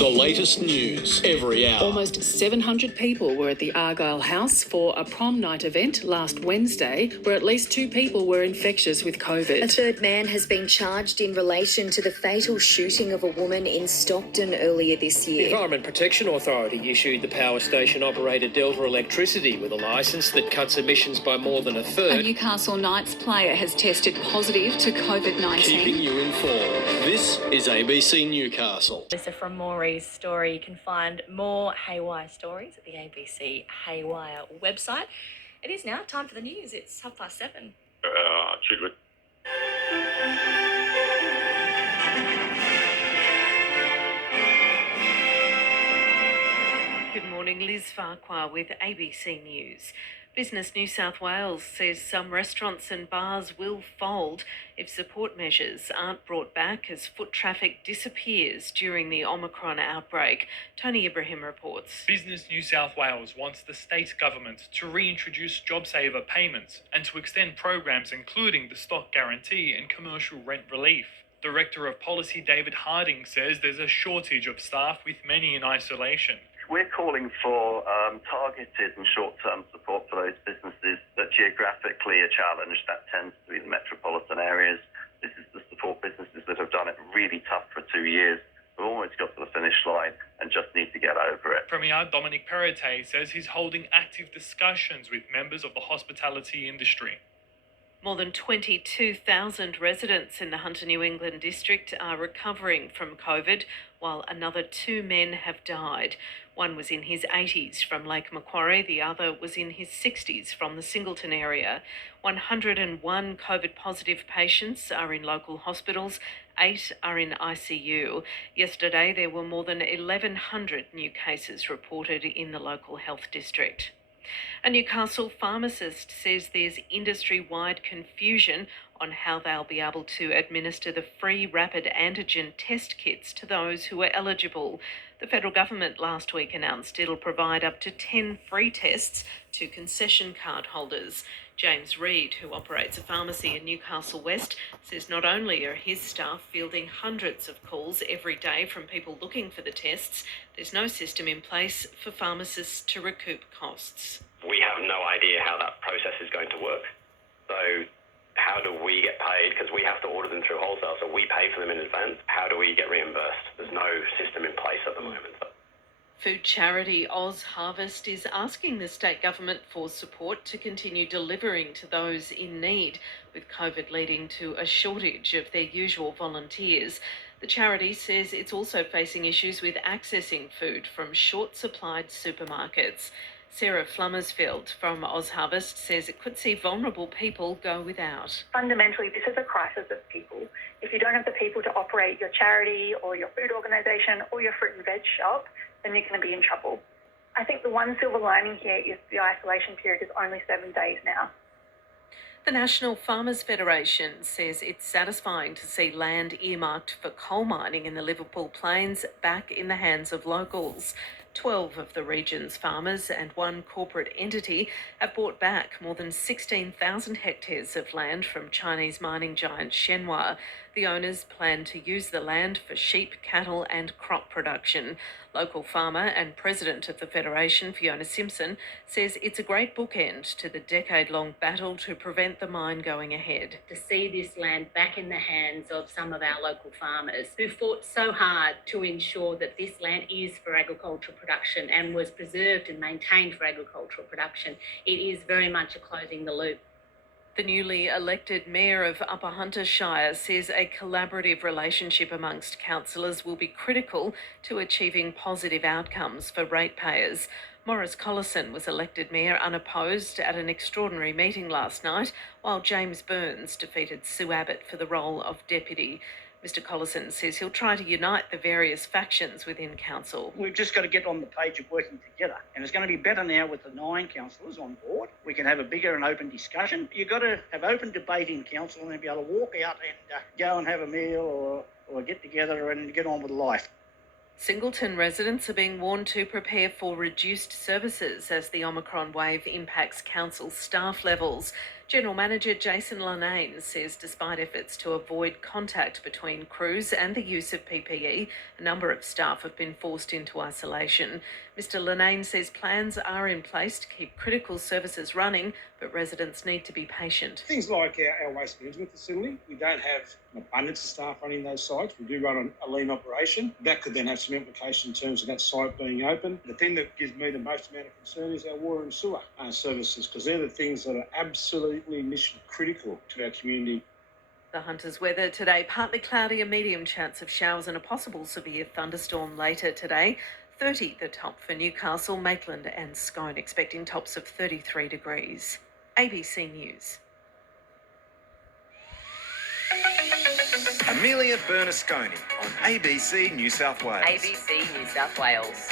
The latest news every hour. Almost 700 people were at the Argyle House for a prom night event last Wednesday, where at least 2 people were infectious with COVID. A third man has been charged in relation to the fatal shooting of a woman in Stockton earlier this year. The Environment Protection Authority issued the power station operator Delta Electricity with a licence that cuts emissions by more than a third. A Newcastle Knights player has tested positive to COVID-19. Keeping you informed. This is ABC Newcastle. Lisa from Maury's story. You can find more Haywire stories at the ABC Haywire website. It is now time for the news. It's 7:30. Should we? Good morning, Liz Farquhar with ABC News. Business New South Wales says some restaurants and bars will fold if support measures aren't brought back as foot traffic disappears during the Omicron outbreak. Tony Ibrahim reports. Business New South Wales wants the state government to reintroduce JobSaver payments and to extend programs including the stock guarantee and commercial rent relief. Director of Policy David Harding says there's a shortage of staff with many in isolation. We're calling for targeted and short-term support for those businesses that geographically are challenged. That tends to be the metropolitan areas. This is the support businesses that have done it really tough for 2 years. We've almost got to the finish line and just need to get over it. Premier Dominic Perrottet says he's holding active discussions with members of the hospitality industry. More than 22,000 residents in the Hunter New England district are recovering from COVID, while another 2 men have died. One was in his 80s from Lake Macquarie, the other was in his 60s from the Singleton area. 101 COVID-positive patients are in local hospitals, 8 are in ICU. Yesterday, there were more than 1,100 new cases reported in the local health district. A Newcastle pharmacist says there's industry-wide confusion on how they'll be able to administer the free rapid antigen test kits to those who are eligible. The federal government last week announced it'll provide up to 10 free tests to concession card holders. James Reid, who operates a pharmacy in Newcastle West, says not only are his staff fielding hundreds of calls every day from people looking for the tests, there's no system in place for pharmacists to recoup costs. We have no idea how that process is going to work. So how do we get paid? Because we have to order them through wholesale, so we pay for them in advance. How do we get reimbursed? There's no system in place at the moment. Food charity Oz Harvest is asking the state government for support to continue delivering to those in need, with COVID leading to a shortage of their usual volunteers. The charity says it's also facing issues with accessing food from short-supplied supermarkets. Sarah Flummersfield from Oz Harvest says it could see vulnerable people go without. Fundamentally, this is a crisis of people. If you don't have the people to operate your charity or your food organisation or your fruit and veg shop, then you're going to be in trouble. I think the one silver lining here is the isolation period is only 7 days now. The National Farmers Federation says it's satisfying to see land earmarked for coal mining in the Liverpool Plains back in the hands of locals. 12 of the region's farmers and 1 corporate entity have bought back more than 16,000 hectares of land from Chinese mining giant Shenhua. The owners plan to use the land for sheep, cattle and crop production. Local farmer and president of the Federation, Fiona Simpson, says it's a great bookend to the decade-long battle to prevent the mine going ahead. To see this land back in the hands of some of our local farmers who fought so hard to ensure that this land is for agricultural production and was preserved and maintained for agricultural production, it is very much a closing the loop. The newly elected Mayor of Upper Hunter Shire says a collaborative relationship amongst councillors will be critical to achieving positive outcomes for ratepayers. Maurice Collison was elected Mayor unopposed at an extraordinary meeting last night, while James Burns defeated Sue Abbott for the role of Deputy. Mr Collison says he'll try to unite the various factions within council. We've just got to get on the page of working together, and it's going to be better now with the 9 councillors on board. We can have a bigger and open discussion. You've got to have open debate in council and be able to walk out and go and have a meal or get together and get on with life. Singleton residents are being warned to prepare for reduced services as the Omicron wave impacts council staff levels. General Manager Jason Linane says despite efforts to avoid contact between crews and the use of PPE, a number of staff have been forced into isolation. Mr Linane says plans are in place to keep critical services running, but residents need to be patient. Things like our waste management facility, we don't have an abundance of staff running those sites. We do run a lean operation. That could then have some implication in terms of that site being open. The thing that gives me the most amount of concern is our water and sewer services, because they're the things that are absolutely mission critical to our community. The Hunters weather today, partly cloudy, a medium chance of showers and a possible severe thunderstorm later today. 30 the top for Newcastle, Maitland and Scone, expecting tops of 33 degrees. ABC News. Amelia Bernasconi on ABC New South Wales. ABC New South Wales.